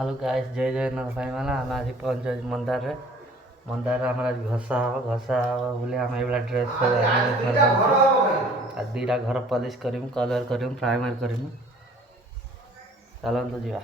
Hello guys, जय जगन्नाथ भाई मैंने आम आज पहुँच मंदार रे मंदार आम आज घसा हम बोले आम ये ड्रेस दीटा घर पॉलिश करूँ कलर करूँ प्राइमर करूँ चलतु जा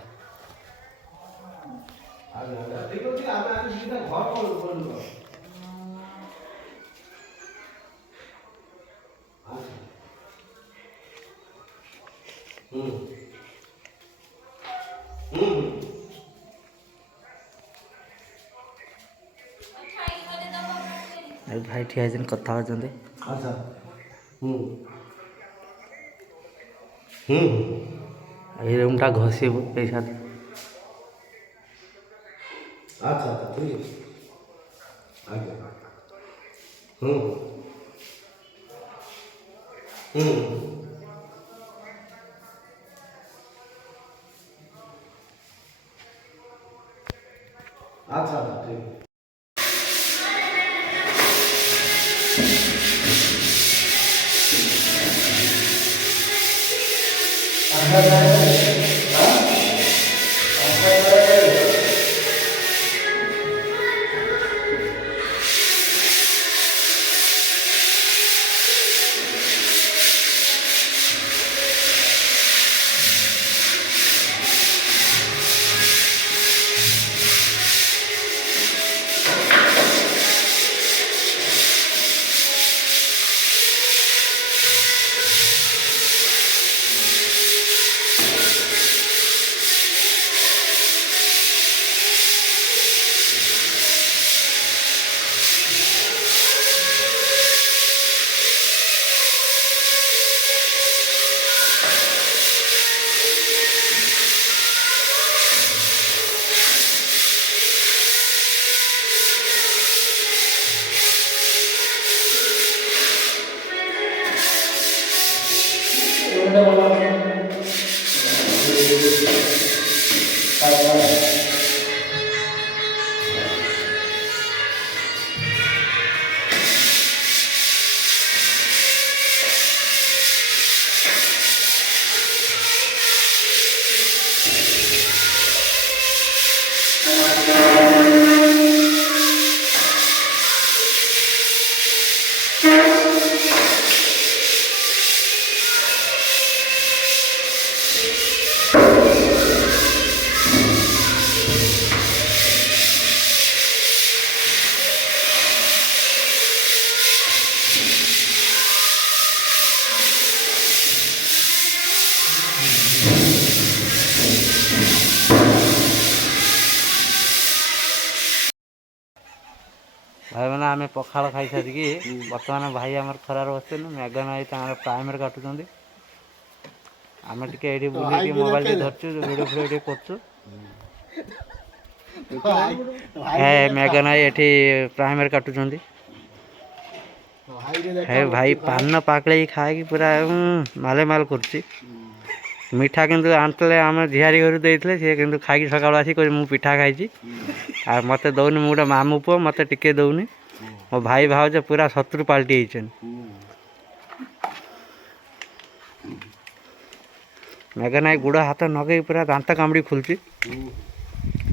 भाई ठिया कथा होती ये रूमटा घसीबू पैसा अच्छा अच्छा ठीक है आगे अच्छा अच्छा ठीक है भाई मैंने आम पखाड़ खाई सारिकी बर्तमान भाई आम खरार बस मेघन भाई प्राइमर काटुं आम टे बुले मोबाइल धरचु भिडियो फिडियो कर मेघन भाई ये प्राइमर काटुं है भाई पान पाकड़े खाई पूरा माले माल कर मिठा किंतु आनते आम झियारी घर देते सी कि खाई सका आसिक पिठा खाई आ मत दौनी मुझे मामू पुओ मत टिके दौनी मो भाई भावज पूरा शत्रु पाल्टी मेघना गुड़ हाथ नगे पूरा दांत कामुड़ी खुलची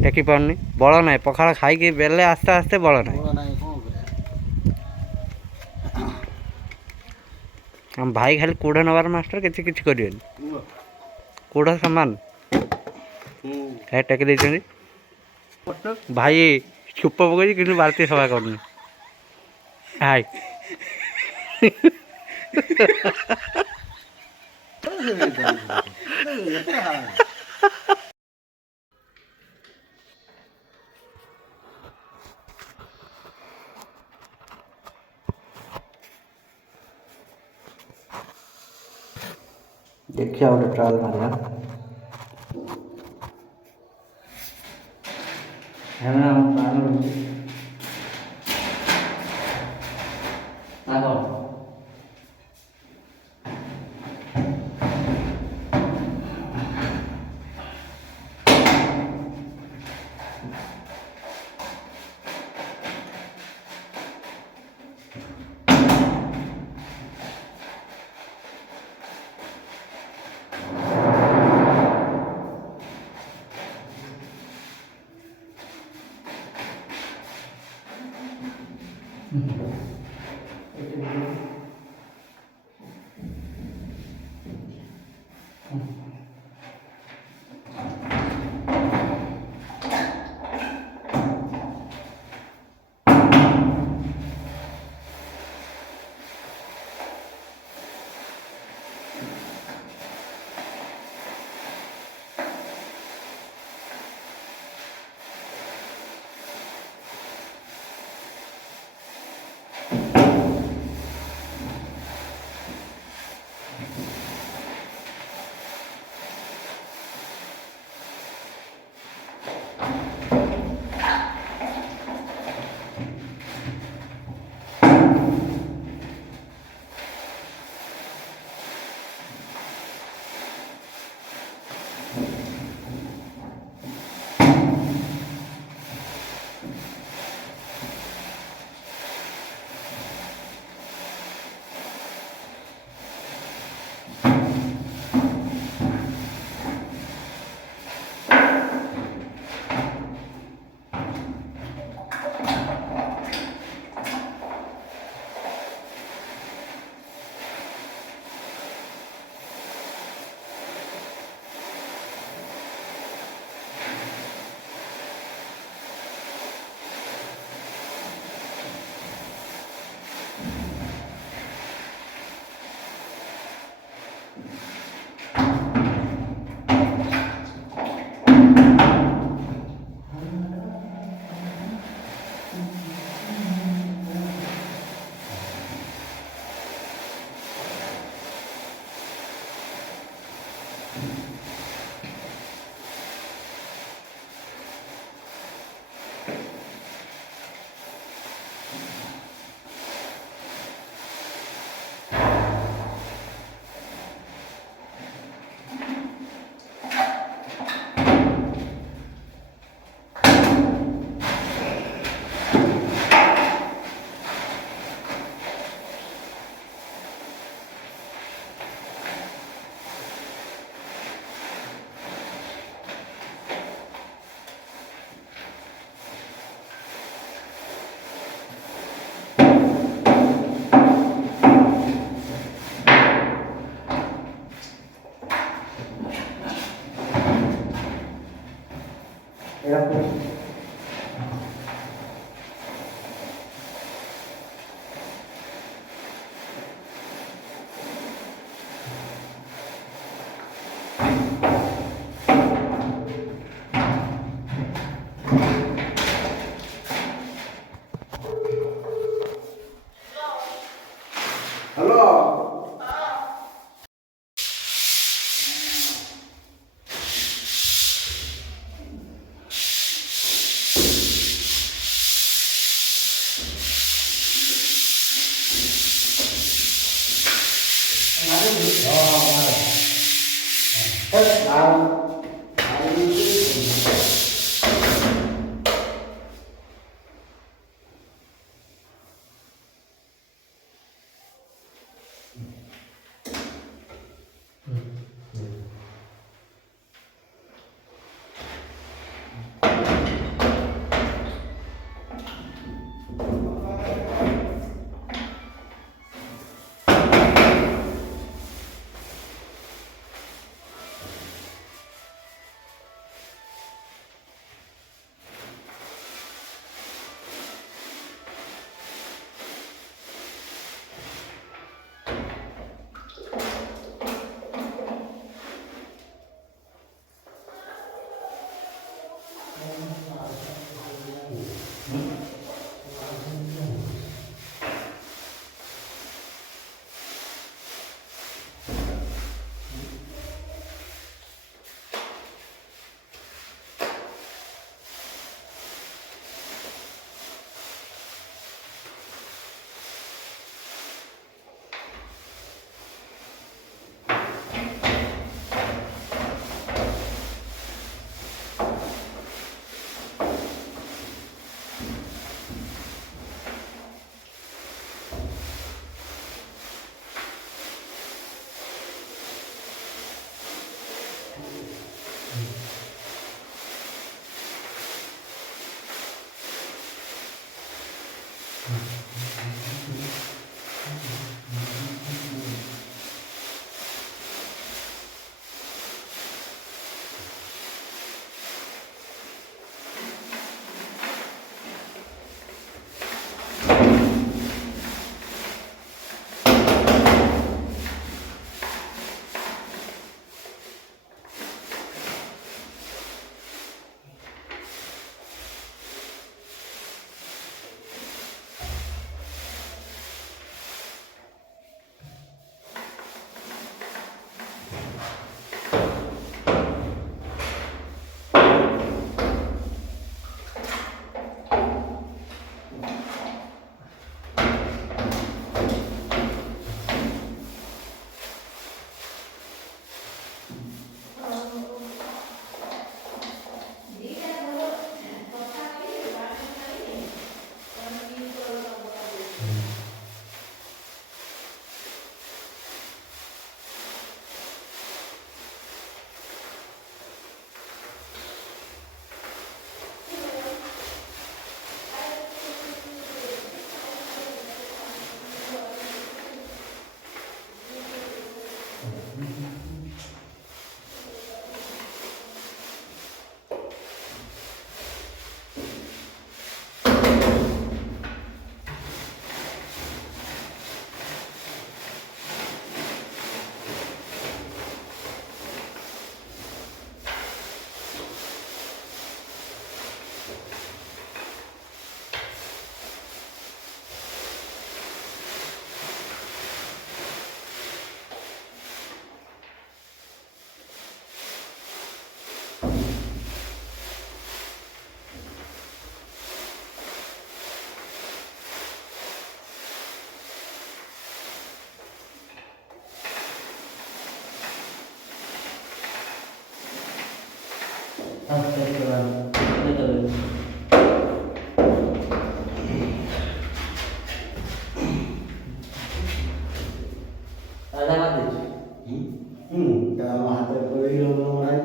टेकी पारनी बल ना पखाड़ खाई बेले आस्ते आस्ते बल ना हम भाई खाली कूड़ नबार मास्टर किसी किसी कर कूड़ सामान है टेकी देते भाई चुप पकड़ी कि बाल्टी सफा करनी हाय देखिए गोटे ट्रायल मारिया হ্যালো ସବସ୍କ୍ରାଇବ୍ କରନ୍ତୁ। ରାଜା କରିଦେଇଛୁ। ତା ହାତରେ ପଳେଇ ଗଲ ମରାଇ।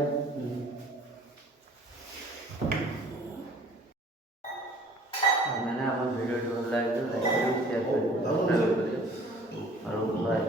ମାନେ ଆମ ଭିଡ଼ିଓଟି ଭଲ ଲାଗିଲେ ଲାଇକ୍ କରିବେ, ସେୟାର କରିବେ, ସବସ୍କ୍ରାଇବ୍ କରିବେ ଆଉ ବାଏ।